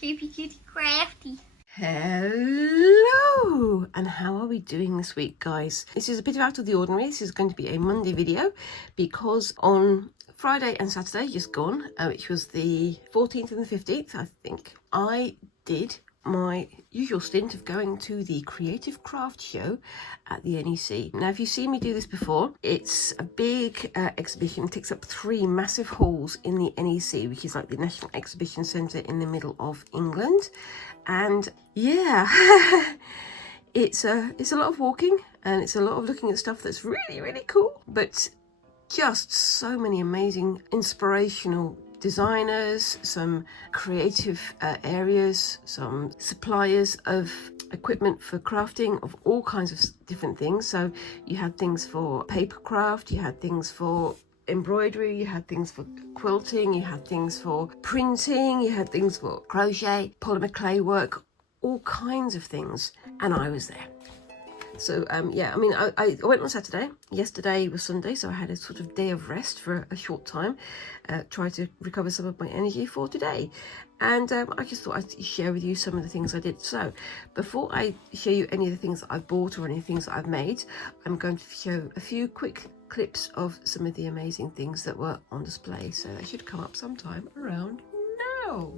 Super cutie crafty. Hello, and how are we doing this week, guys? This is a bit out of the ordinary. This is going to be a Monday video because on Friday and Saturday just gone, which was the 14th and the 15th, I think, I did my usual stint of going to the Creative Craft Show at the NEC. Now, if you've seen me do this before, it's a big exhibition. It takes up 3 massive halls in the NEC, which is like the National Exhibition Centre in the middle of England. And yeah, it's a lot of walking and it's a lot of looking at stuff that's really, really cool, but just so many amazing inspirational designers, some creative areas, some suppliers of equipment for crafting of all kinds of different things. So you had things for paper craft, you had things for embroidery, you had things for quilting, you had things for printing, you had things for crochet, polymer clay work, all kinds of things, and I was there. So yeah, I mean, I went on Saturday. Yesterday was Sunday, so I had a sort of day of rest for a short time, try to recover some of my energy for today. And I just thought I'd share with you some of the things I did. So before I show you any of the things that I've bought or any things that I've made, I'm going to show a few quick clips of some of the amazing things that were on display. So they should come up sometime around now.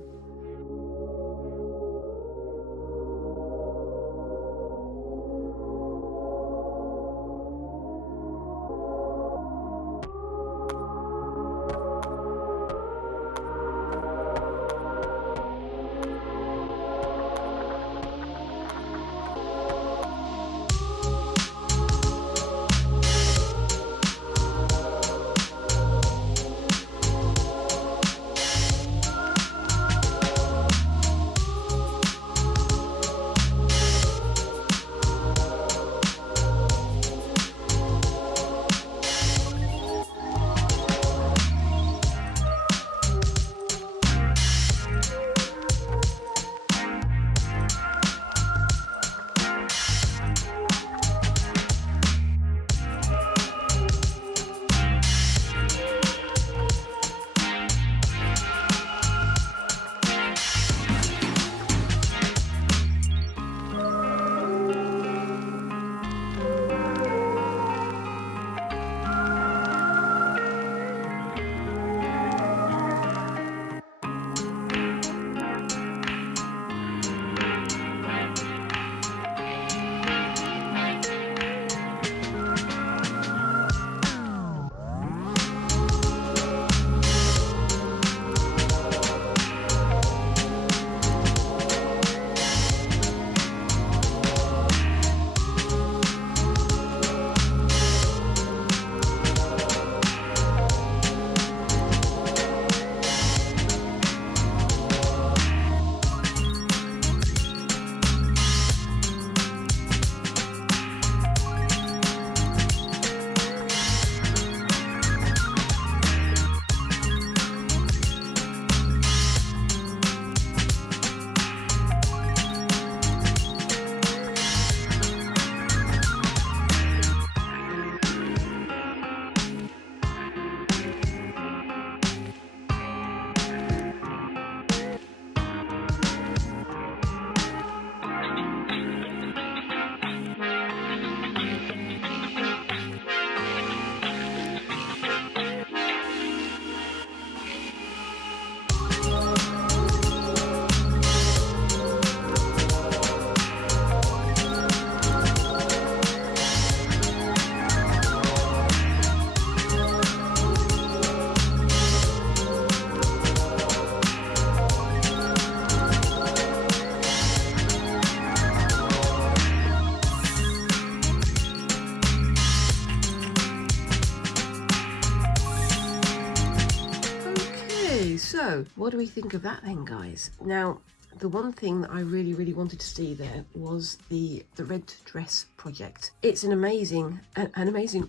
So what do we think of that then, guys? Now, the one thing that I really wanted to see there was the red dress project. It's an amazing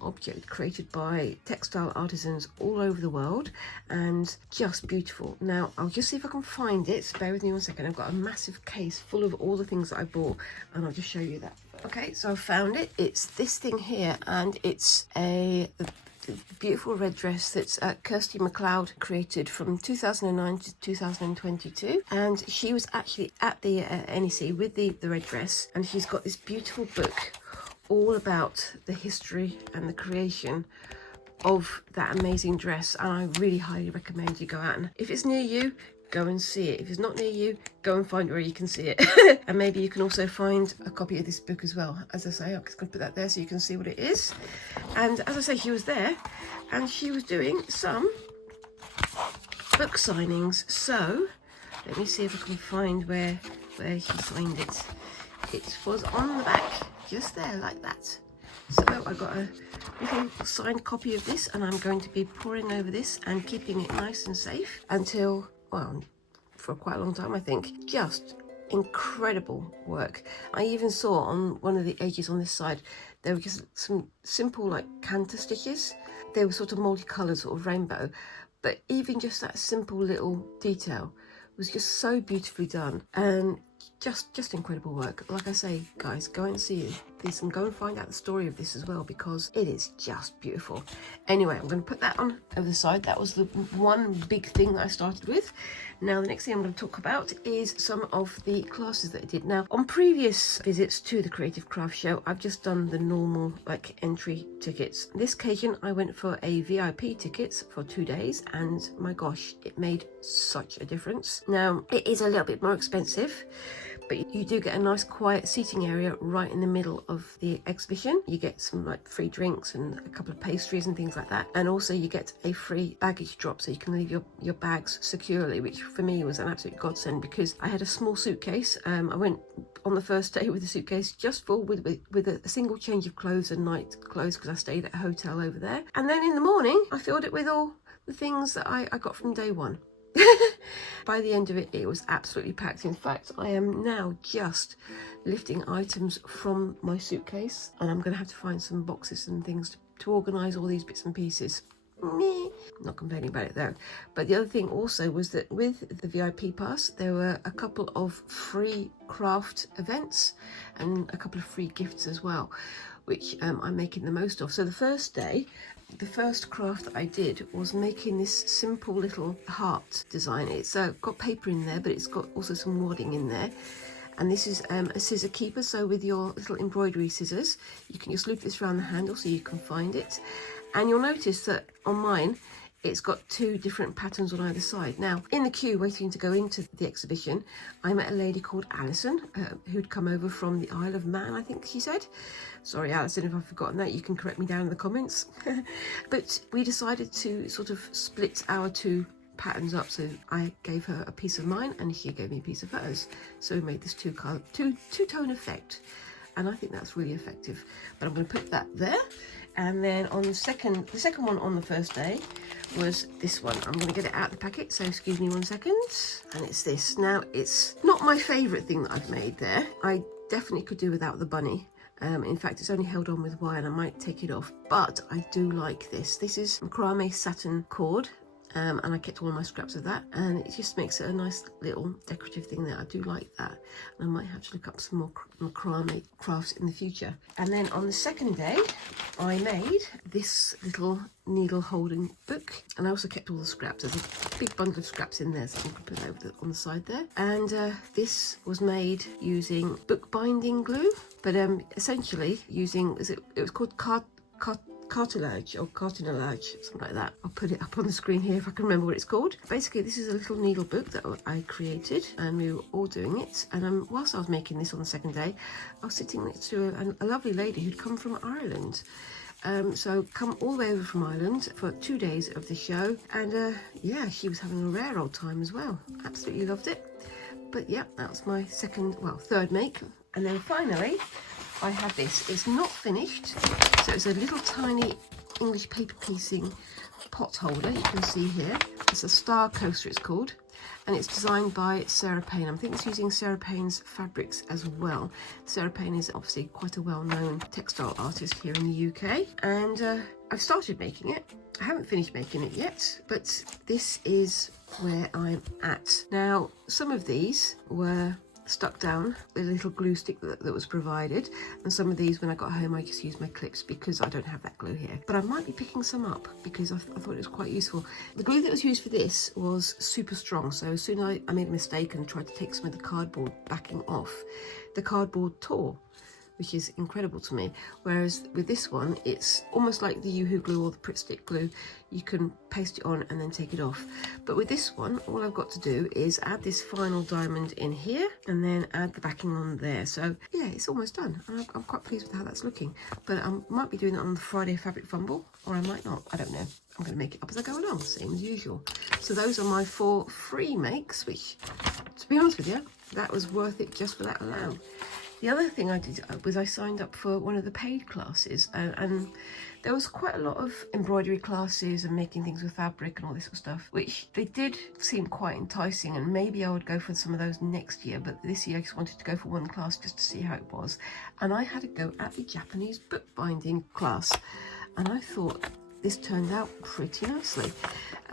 object created by textile artisans all over the world and just beautiful. Now, I'll just see if I can find it. Bear with me 1 second. I've got a massive case full of all the things that I bought and I'll just show you that. Okay, so I found it. It's this thing here, and it's the beautiful red dress that's Kirsty MacLeod created from 2009 to 2022, and she was actually at the NEC with the red dress, and she's got this beautiful book all about the history and the creation of that amazing dress, and I really highly recommend you go out, and if it's near you, go and see it. If it's not near you, go and find where you can see it. And maybe you can also find a copy of this book as well. As I say, I'm just going to put that there so you can see what it is. And as I say, she was there and she was doing some book signings. So let me see if I can find where she signed it. It was on the back, just there like that. So I got a little signed copy of this, and I'm going to be poring over this and keeping it nice and safe until, well, for quite a long time, I think. Just incredible work. I even saw on one of the edges on this side, there were just some simple like canter stitches. They were sort of multicolored, sort of rainbow, but even just that simple little detail was just so beautifully done, and just incredible work. Like I say, guys, go and see this and go and find out the story of this as well, because it is just beautiful. Anyway, I'm going to put that on over the side. That was the one big thing that I started with. Now the next thing I'm going to talk about is some of the classes that I did. Now, on previous visits to the Creative Craft Show, I've just done the normal like entry tickets. This occasion I went for a VIP tickets for 2 days, and my gosh, it made such a difference. Now it is a little bit more expensive, but you do get a nice quiet seating area right in the middle of the exhibition. You get some like free drinks and a couple of pastries and things like that, and also you get a free baggage drop so you can leave your bags securely, which for me was an absolute godsend because I had a small suitcase. I went on the first day with a suitcase just full with a single change of clothes and night clothes, because I stayed at a hotel over there, and then in the morning I filled it with all the things that I got from day one. By the end of it, it was absolutely packed. In fact, I am now just lifting items from my suitcase, and I'm going to have to find some boxes and things to organise all these bits and pieces. Meh. Not complaining about it though. But the other thing also was that with the VIP pass, there were a couple of free craft events and a couple of free gifts as well, which I'm making the most of. So the first day, the first craft that I did was making this simple little heart design. It's got paper in there, but it's got also some wadding in there. And this is a scissor keeper, so with your little embroidery scissors, you can just loop this around the handle so you can find it. And you'll notice that on mine, it's got 2 different patterns on either side. Now, in the queue waiting to go into the exhibition, I met a lady called Alison, who'd come over from the Isle of Man, I think she said. Sorry, Alison, if I've forgotten that, you can correct me down in the comments. But we decided to sort of split our 2 patterns up, so I gave her a piece of mine and she gave me a piece of hers. So we made this two-tone effect, and I think that's really effective. But I'm going to put that there. And then on the second one on the first day was this one. I'm going to get it out of the packet, so excuse me 1 second. And it's this. Now, it's not my favourite thing that I've made there. I definitely could do without the bunny. In fact, it's only held on with wire and I might take it off, but I do like this. This is macrame satin cord. And I kept all my scraps of that, and it just makes it a nice little decorative thing there. I do like that, and I might have to look up some more macrame crafts in the future. And then on the second day, I made this little needle holding book, and I also kept all the scraps. There's a big bundle of scraps in there, so I'm going to put that on the side there. And this was made using bookbinding glue, but essentially using, it was called cartilage or cartilage, something like that. I'll put it up on the screen here if I can remember what it's called. Basically, this is a little needle book that I created, and we were all doing it. And whilst I was making this on the second day, I was sitting next to a lovely lady who'd come from Ireland. So come all the way over from Ireland for 2 days of the show, and yeah, she was having a rare old time as well. Absolutely loved it. But yeah, that was my third make. And then finally, I have this. It's not finished, so it's a little tiny English paper piecing pot holder. You can see here. It's a star coaster, it's called, and it's designed by Sarah Payne. I think it's using Sarah Payne's fabrics as well. Sarah Payne is obviously quite a well-known textile artist here in the UK, and I've started making it. I haven't finished making it yet, but this is where I'm at. Now, some of these were stuck down with a little glue stick that was provided, and some of these when I got home I just used my clips because I don't have that glue here, but I might be picking some up because I thought it was quite useful. The glue that was used for this was super strong, so as soon as I made a mistake and tried to take some of the cardboard backing off, the cardboard tore, which is incredible to me. Whereas with this one, it's almost like the Yoo-hoo glue or the Pritt Stick glue. You can paste it on and then take it off. But with this one, all I've got to do is add this final diamond in here and then add the backing on there. So yeah, it's almost done. And I'm quite pleased with how that's looking. But I might be doing it on the Friday Fabric Fumble, or I might not. I don't know. I'm going to make it up as I go along, same as usual. So those are my 4 free makes, which, to be honest with you, that was worth it just for that alone. The other thing I did was I signed up for one of the paid classes, and there was quite a lot of embroidery classes and making things with fabric and all this sort of stuff, which they did seem quite enticing, and maybe I would go for some of those next year, but this year I just wanted to go for one class just to see how it was. And I had a go at the Japanese bookbinding class, and I thought this turned out pretty nicely.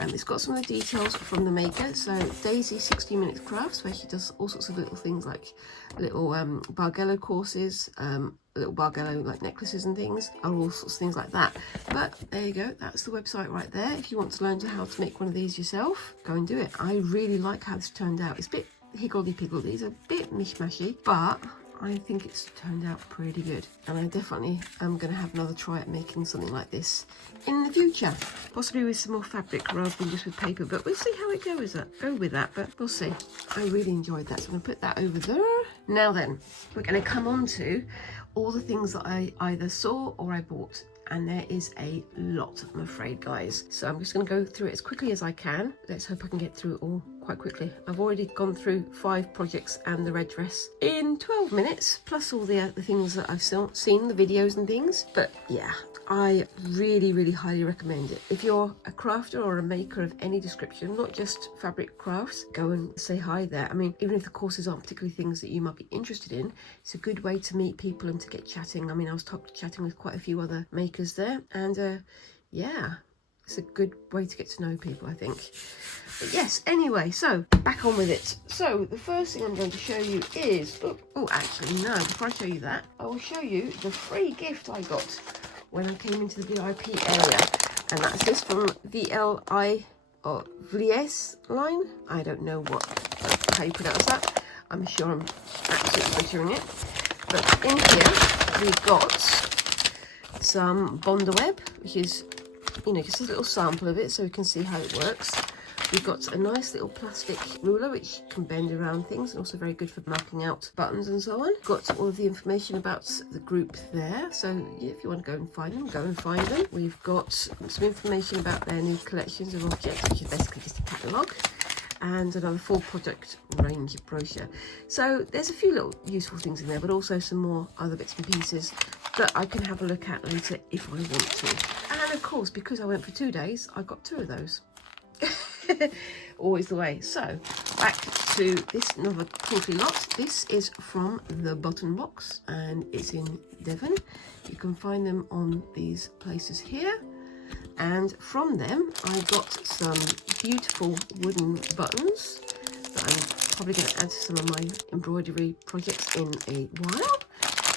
It's got some of the details from the maker. So Daisy 60 Minute Crafts, where she does all sorts of little things like little bargello courses, little bargello like necklaces and things, and all sorts of things like that. But there you go, that's the website right there. If you want to learn how to make one of these yourself, go and do it. I really like how this turned out. It's a bit higgledy-piggledy, it's a bit mishmashy, but I think it's turned out pretty good, and I definitely am going to have another try at making something like this in the future, possibly with some more fabric rather than just with paper, but we'll see how it goes. Go with that, but we'll see. I really enjoyed that, so I'm going to put that over there. Now then, we're going to come on to all the things that I either saw or I bought, and there is a lot, I'm afraid, guys. So I'm just going to go through it as quickly as I can. Let's hope I can get through it all quite quickly. I've already gone through 5 projects and the red dress in 12 minutes, plus all the things that I've seen, the videos and things. But yeah, I really, really highly recommend it. If you're a crafter or a maker of any description, not just fabric crafts, go and say hi there. I mean, even if the courses aren't particularly things that you might be interested in, it's a good way to meet people and to get chatting. I mean, I was chatting with quite a few other makers there, and yeah, it's a good way to get to know people, I think. But yes, anyway, so back on with it. So the first thing I'm going to show you is, oh, actually no, before I show you that, I will show you the free gift I got when I came into the VIP area, and that's this from VLI or VS line. I don't know how you pronounce that. I'm sure I'm absolutely butchering it. But in here we've got some Bonder web, which is, you know, just a little sample of it so you can see how it works. We've got a nice little plastic ruler which can bend around things, and also very good for marking out buttons and so on. Got all of the information about the group there, so yeah, if you want to go and find them, go and find them. We've got some information about their new collections of objects, which is basically just a catalogue, and another full product range brochure. So there's a few little useful things in there, but also some more other bits and pieces that I can have a look at later if I want to. And of course, because I went for 2 days, I got 2 of those. Always the way. So back to this another quarterly lot. This is from the Bottom Box, and it's in Devon. You can find them on these places here, and from them I got some beautiful wooden buttons that I'm probably going to add to some of my embroidery projects in a while.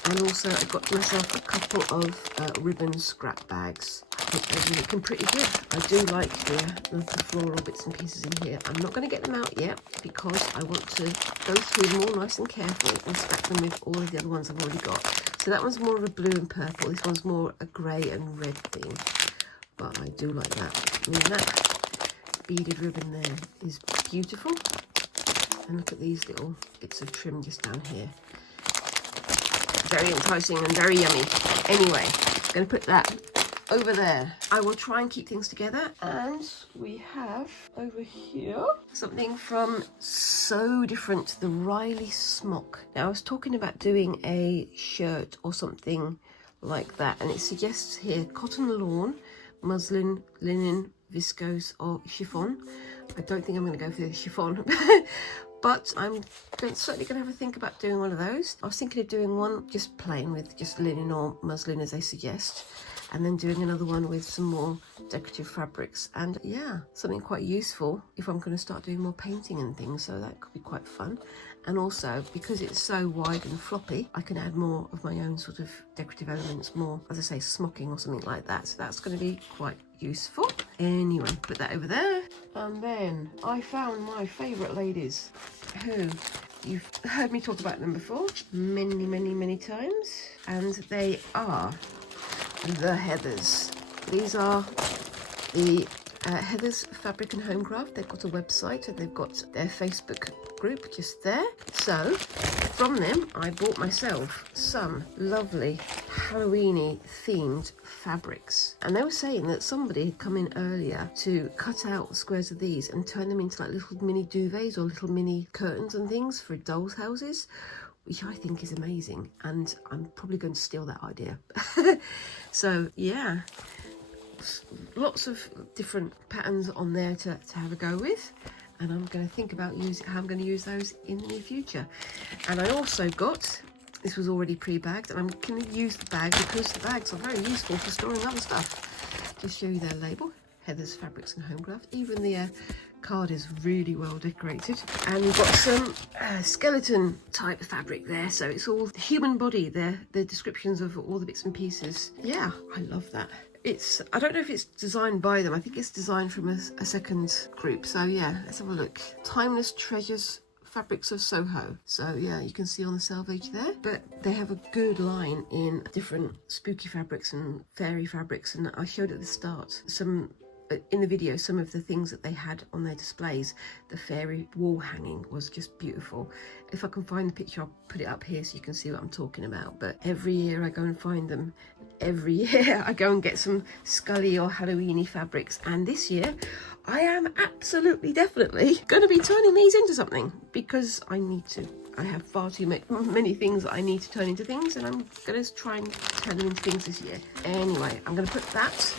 And also I got myself a couple of ribbon scrap bags. I think they're looking pretty good. I do like the floral bits and pieces in here. I'm not going to get them out yet because I want to go through them all nice and carefully and stack them with all of the other ones I've already got. So that one's more of a blue and purple. This one's more a grey and red theme. But I do like that. I mean, that beaded ribbon there is beautiful. And look at these little bits of trim just down here. Very enticing and very yummy. Anyway, I'm going to put that over there. I will try and keep things together, and we have over here something from So Different, the Riley Smock. Now I was talking about doing a shirt or something like that, and it suggests here cotton lawn, muslin, linen, viscose or chiffon. I don't think I'm going to go for the chiffon. But I'm certainly going to have a think about doing one of those. I was thinking of doing one just plain with just linen or muslin as they suggest, and then doing another one with some more decorative fabrics, and yeah, something quite useful if I'm going to start doing more painting and things, so that could be quite fun. And also, because it's so wide and floppy, I can add more of my own sort of decorative elements, more, as I say, smocking or something like that. So that's going to be quite useful. Anyway, put that over there. And then I found my favourite ladies, who you've heard me talk about them before many times. And they are the Heathers. These are the Heathers Fabric and Homecraft. They've got a website and they've got their Facebook group just there. So from them I bought myself some lovely Halloweeny themed fabrics, and they were saying that somebody had come in earlier to cut out squares of these and turn them into like little mini duvets or little mini curtains and things for dolls' houses, which I think is amazing, and I'm probably going to steal that idea. So yeah, lots of different patterns on there to have a go with, and I'm going to think about how I'm going to use those in the near future. And I also got, this was already pre-bagged, and I'm going to use the bag because the bags are very useful for storing other stuff. Just show you their label, Heathers Fabrics and Homecraft. Even the card is really well decorated, and we've got some skeleton type fabric there, so it's all the human body there, the descriptions of all the bits and pieces. Yeah, I love that. It's, I don't know if it's designed by them. I think it's designed from a second group. So yeah, let's have a look. Timeless Treasures Fabrics of Soho. So yeah, you can see on the selvage there, but they have a good line in different spooky fabrics and fairy fabrics, and I showed at the start some in the video some of the things that they had on their displays. The fairy wall hanging was just beautiful. If I can find the picture, I'll put it up here so you can see what I'm talking about. But every year I go and find them. Every year I go and get some Scully or Halloweeny fabrics, and this year I am absolutely definitely going to be turning these into something, because I need to. I have far too many things that I need to turn into things, and I'm going to try and turn them into things this year. Anyway, I'm going to put that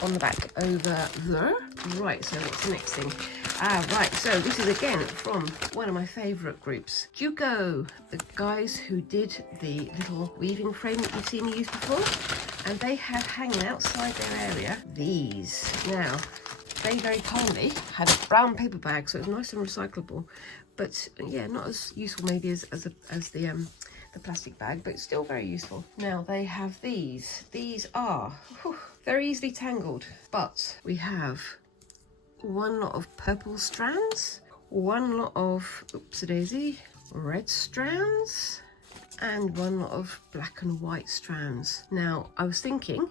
on the back over there. Right, so what's the next thing? Right, so this is again from one of my favourite groups, Juco, the guys who did the little weaving frame that you've seen me use before, and they have hanging outside their area these. Now, they very kindly had a brown paper bag, so it's nice and recyclable, but yeah, not as useful maybe as the plastic bag, but still very useful. Now they have these. These are very easily tangled, but we have one lot of purple strands, one lot of, oopsie-daisy, red strands, and one lot of black and white strands. Now, I was thinking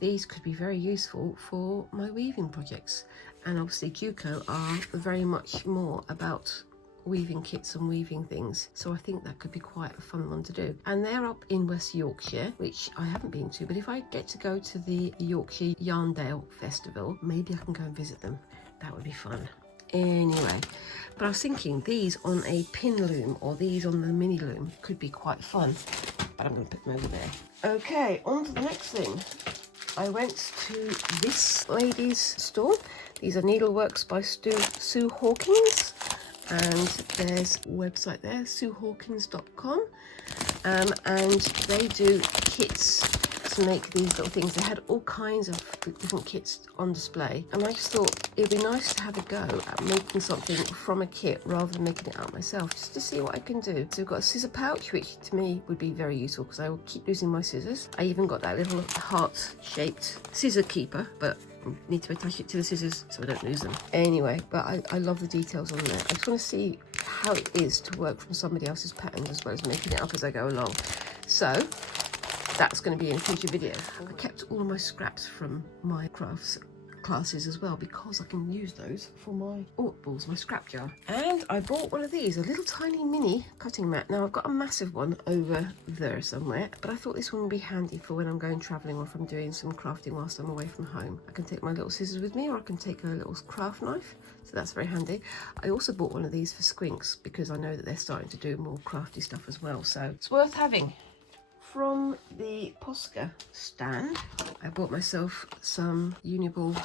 these could be very useful for my weaving projects, and obviously Juco are very much more about weaving kits and weaving things, so I think that could be quite a fun one to do. And they're up in West Yorkshire, which I haven't been to, but if I get to go to the Yorkshire Yarndale Festival, maybe I can go and visit them. That would be fun. Anyway, but I was thinking these on a pin loom or these on the mini loom could be quite fun, but I'm going to put them over there. Okay, on to the next thing. I went to this lady's store. These are Needleworks by Sue Hawkins, and there's a website there, suehawkins.com, and they do kits to make these little things. They had all kinds of different kits on display, and I just thought it'd be nice to have a go at making something from a kit rather than making it out myself, just to see what I can do. So we've got a scissor pouch, which to me would be very useful because I will keep losing my scissors. I even got that little heart-shaped scissor keeper, but need to attach it to the scissors so I don't lose them. Anyway, but I love the details on there. I just want to see how it is to work from somebody else's patterns as well as making it up as I go along. So that's going to be in a future video. I kept all of my scraps from my crafts classes as well, because I can use those for my balls, my scrap jar. And I bought one of these, a little tiny mini cutting mat. Now I've got a massive one over there somewhere, but I thought this one would be handy for when I'm going travelling or if I'm doing some crafting whilst I'm away from home. I can take my little scissors with me, or I can take a little craft knife, so that's very handy. I also bought one of these for Squinks because I know that they're starting to do more crafty stuff as well, so it's worth having. From the Posca stand, I bought myself some Uniball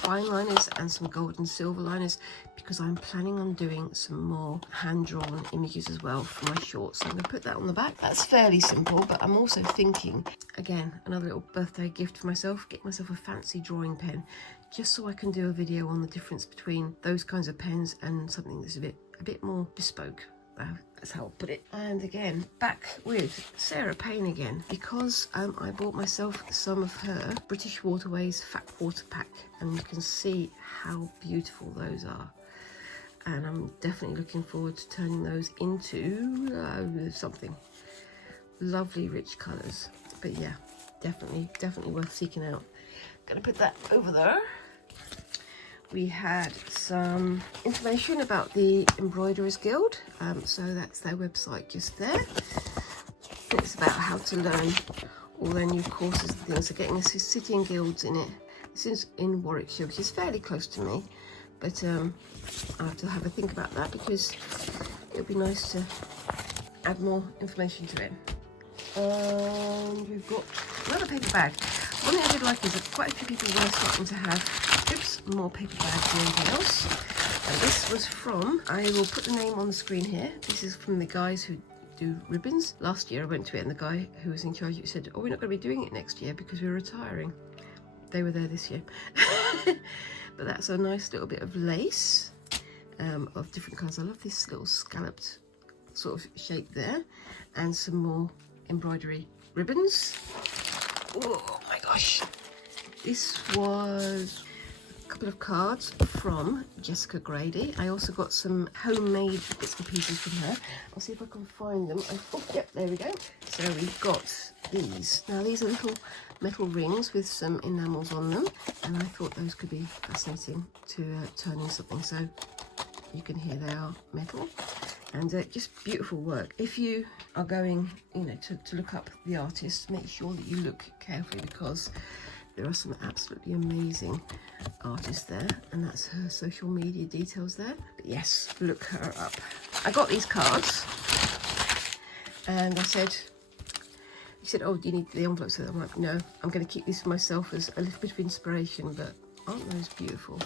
fine liners and some gold and silver liners because I'm planning on doing some more hand-drawn images as well for my shorts. So I'm going to put that on the back. That's fairly simple, but I'm also thinking, again, another little birthday gift for myself, get myself a fancy drawing pen, just so I can do a video on the difference between those kinds of pens and something that's a bit more bespoke. That's how I'll put it. And again, back with Sarah Payne again, because I bought myself some of her British Waterways Fat Quarter Pack, and you can see how beautiful those are. And I'm definitely looking forward to turning those into something. Lovely rich colours. But yeah, definitely worth seeking out. Gonna put that over there. We had some information about the Embroiderers Guild, so that's their website just there. It's about how to learn all their new courses and things. They're getting us city and guilds in it. This is in Warwickshire, which is fairly close to me, but I have to have a think about that because it would be nice to add more information to it. And we've got another paper bag. One thing I did like is that quite a few people were starting to have more paper bags than anything else. And this was from, I will put the name on the screen here. This is from the guys who do ribbons. Last year I went to it and the guy who was in charge said, oh, we're not going to be doing it next year because we're retiring. They were there this year. But that's a nice little bit of lace of different colours. I love this little scalloped sort of shape there, and some more embroidery ribbons. Oh my gosh. This was a couple of cards from Jessica Grady. I also got some homemade bits and pieces from her. I'll see if I can find them. Oh, yep, there we go. So we've got these. Now these are little metal rings with some enamels on them, and I thought those could be fascinating to turn into something. So you can hear they are metal, and just beautiful work. If you are going, to look up the artist, make sure that you look carefully because there are some absolutely amazing artists there, and that's her social media details there. But yes, look her up. I got these cards, and he said, oh, do you need the envelopes? So I'm like, no, I'm going to keep these for myself as a little bit of inspiration, but aren't those beautiful?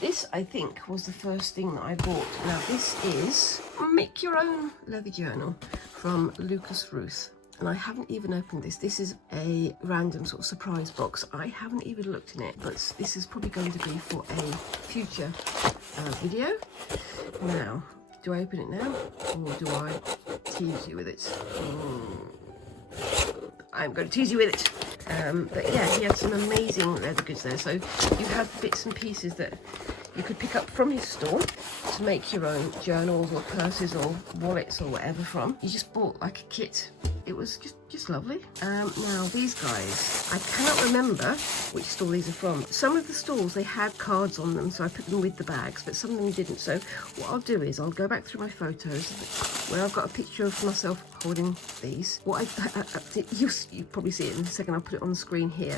This, I think, was the first thing that I bought. Now, this is Make Your Own Leather Journal from Lucas Ruth. And I haven't even opened this. This is a random sort of surprise box. I haven't even looked in it, but this is probably going to be for a future video. Now, do I open it now, or do I tease you with it? I'm going to tease you with it. But yeah, he had some amazing leather goods there. So you have bits and pieces that you could pick up from his store to make your own journals or purses or wallets or whatever from. You just bought like a kit. It was just lovely. Now these guys, I cannot remember which store these are from. Some of the stores, they had cards on them, so I put them with the bags, but some of them didn't. So what I'll do is I'll go back through my photos where I've got a picture of myself holding these. What you probably see it in a second. I'll put it on the screen here.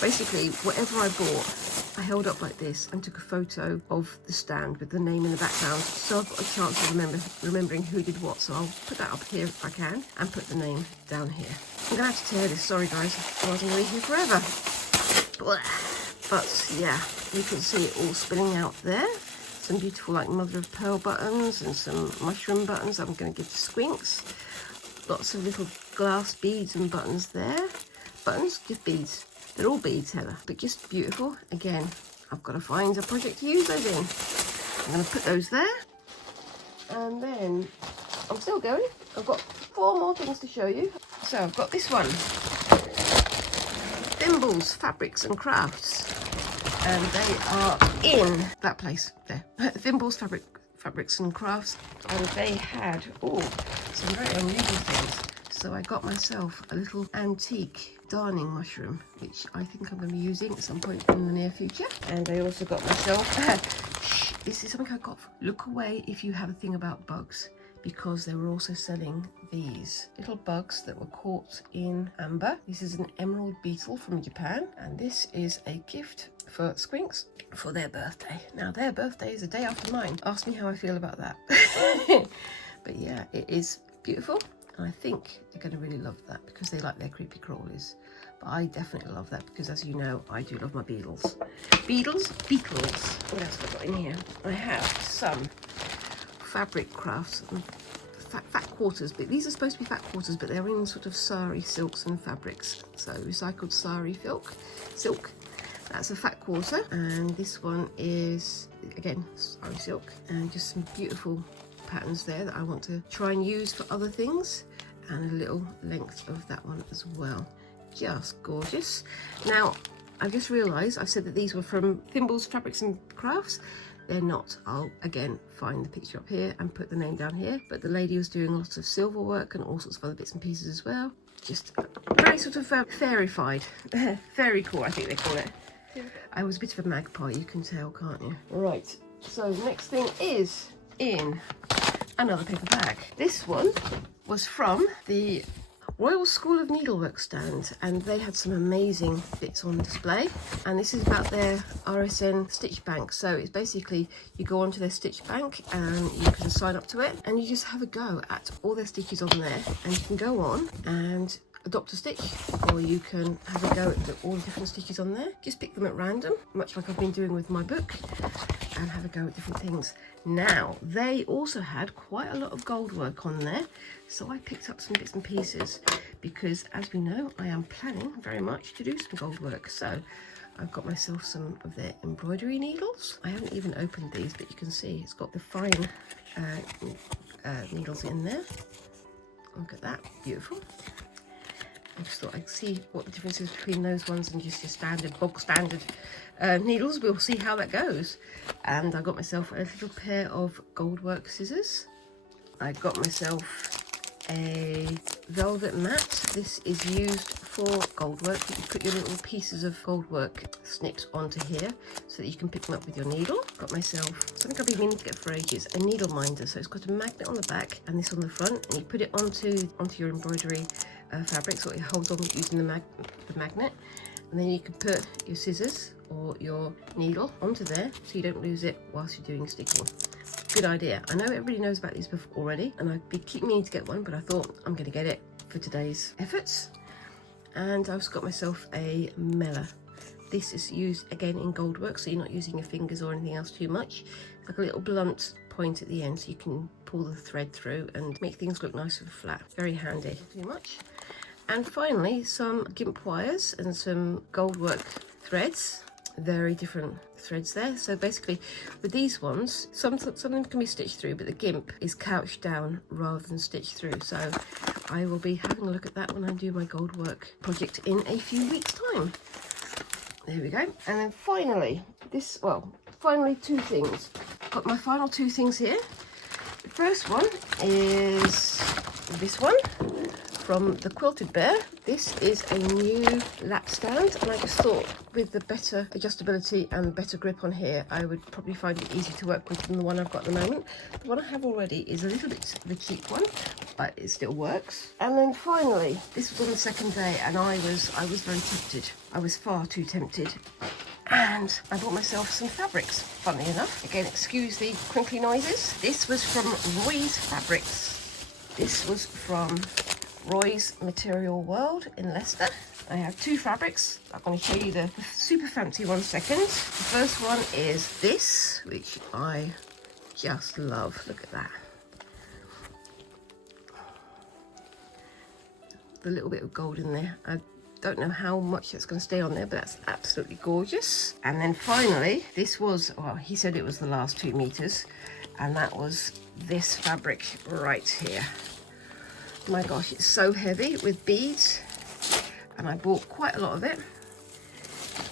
Basically, whatever I bought, I held up like this and took a photo of the stand with the name in the background, so I've got a chance of remembering who did what. So I'll put that up here if I can, and put the name down here. I'm gonna have to tear this, sorry guys, otherwise I'm gonna be here forever. But yeah, you can see it all spinning out there. Some beautiful like mother of pearl buttons and some mushroom buttons I'm gonna give to Squinks. Lots of little glass beads and buttons there. Buttons, just beads. They're all beads, Heather, but just beautiful. Again, I've got to find a project to use those in. I'm going to put those there. And then I'm still going. I've got 4 more things to show you. So I've got this one. Thimbles, Fabrics and Crafts. And they are in that place there. Thimbles, Fabrics and Crafts. And they had, some very unusual things. So I got myself a little antique darning mushroom, which I think I'm going to be using at some point in the near future. And I also got myself, this is something I got, look away if you have a thing about bugs, because they were also selling these little bugs that were caught in amber. This is an emerald beetle from Japan, and this is a gift for Squinks for their birthday. Now their birthday is a day after mine. Ask me how I feel about that. But yeah, it is beautiful. And I think they're going to really love that because they like their creepy crawlies. But I definitely love that because, as you know, I do love my beetles. Beetles? What else have I got in here? I have some fabric crafts, fat quarters. But these are supposed to be fat quarters, but they're in sort of sari silks and fabrics. So recycled sari silk. That's a fat quarter. And this one is, again, sari silk. And just some beautiful patterns there that I want to try and use for other things, and a little length of that one as well. Just gorgeous. Now I've just realised I said that these were from Thimbles Fabrics and Crafts. They're not. I'll again find the picture up here and put the name down here, but the lady was doing lots of silver work and all sorts of other bits and pieces as well. Just very sort of fairified. Fairy core, I think they call it. I was a bit of a magpie, you can tell, can't you? Right, so the next thing is in another paper bag. This one was from the Royal School of Needlework stand, and they had some amazing bits on display, and this is about their RSN stitch bank. So it's basically you go onto their stitch bank and you can sign up to it, and you just have a go at all their stitches on there, and you can go on and adopt a stitch, or you can have a go at all the different stitches on there. Just pick them at random, much like I've been doing with my book, and have a go at different things. Now they also had quite a lot of gold work on there, so I picked up some bits and pieces because, as we know, I am planning very much to do some gold work. So I've got myself some of their embroidery needles. I haven't even opened these, but you can see it's got the fine needles in there. Look at that, beautiful. I just thought I'd see what the difference is between those ones and just your standard, bog standard needles. We'll see how that goes. And I got myself a little pair of goldwork scissors. I got myself a velvet mat. This is used for goldwork. You can put your little pieces of goldwork snips onto here so that you can pick them up with your needle. Got myself something I've been meaning to get for ages, a needle minder. So it's got a magnet on the back and this on the front, and you put it onto your embroidery fabric, so it holds on using the magnet, and then you can put your scissors or your needle onto there so you don't lose it whilst you're doing stitching. Good idea. I know everybody knows about these before already, and I've keep meaning to get one, but I thought I'm going to get it for today's efforts. And I've got myself a meller. This is used again in gold work, so you're not using your fingers or anything else too much. It's like a little blunt point at the end, so you can pull the thread through and make things look nice and flat. Very handy. Not too much. And finally, some gimp wires and some gold work threads. Very different threads there. So basically with these ones, some of them can be stitched through, but the gimp is couched down rather than stitched through. So I will be having a look at that when I do my gold work project in a few weeks' time. There we go. And then finally, finally two things. Got my final two things here. The first one is this one from the Quilted Bear. This is a new lap stand, and I just thought with the better adjustability and the better grip on here, I would probably find it easier to work with than the one I've got at the moment. The one I have already is a little bit the cheap one, but it still works. And then finally, this was on the second day, and I was very tempted. I was far too tempted. And I bought myself some fabrics, funnily enough. Again, excuse the crinkly noises. This was from Roy's Fabrics. This was from Roy's Material World in Leicester. I have two fabrics. I'm going to show you the super fancy one second. The first one is this, which I just love. Look at that. The little bit of gold in there. I don't know how much that's going to stay on there, but that's absolutely gorgeous. And then finally, this was, well, he said it was the last 2 meters, and that was this fabric right here. My gosh, it's so heavy with beads, and I bought quite a lot of it,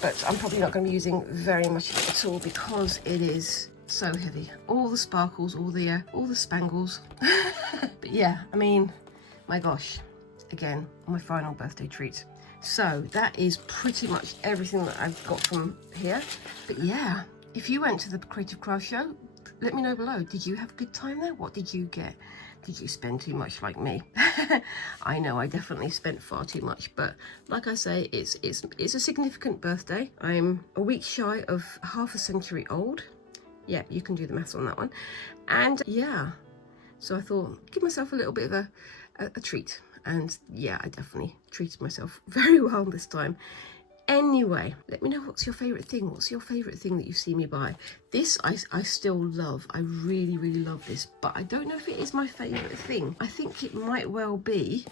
but I'm probably not going to be using very much of it at all because it is so heavy. All the sparkles, all the spangles. But yeah, I mean, my gosh, again, my final birthday treat. So that is pretty much everything that I've got from here. But yeah, if you went to the Creative Craft Show, let me know below. Did you have a good time there? What did you get? Did you spend too much like me? I know I definitely spent far too much, but like I say, it's a significant birthday. I'm a week shy of half a century old. Yeah, you can do the maths on that one. And yeah, so I thought, give myself a little bit of a treat. And yeah, I definitely treated myself very well this time. Anyway, let me know what's your favourite thing. What's your favourite thing that you see me buy? This I still love. I really, really love this, but I don't know if it is my favourite thing. I think it might well be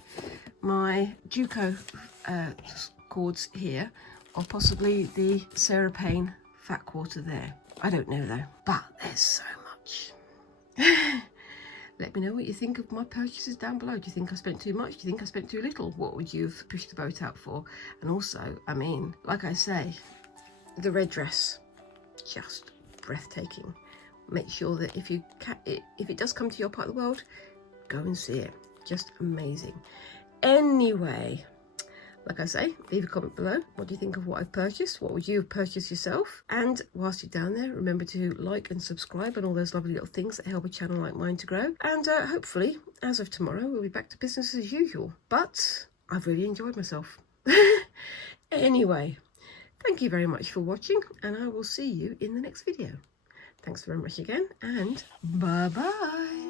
my Juco cords here, or possibly the Sarah Payne fat quarter there. I don't know though, but there's so much. Let me know what you think of my purchases down below. Do you think I spent too much? Do you think I spent too little? What would you have pushed the boat out for? And also, I mean, like I say, the red dress, just breathtaking. Make sure that if it does come to your part of the world, go and see it. Just amazing. Anyway, like I say, leave a comment below. What do you think of what I've purchased? What would you have purchased yourself? And whilst you're down there, remember to like and subscribe and all those lovely little things that help a channel like mine to grow. And hopefully, as of tomorrow, we'll be back to business as usual. But I've really enjoyed myself. Anyway, thank you very much for watching, and I will see you in the next video. Thanks very much again, and bye-bye.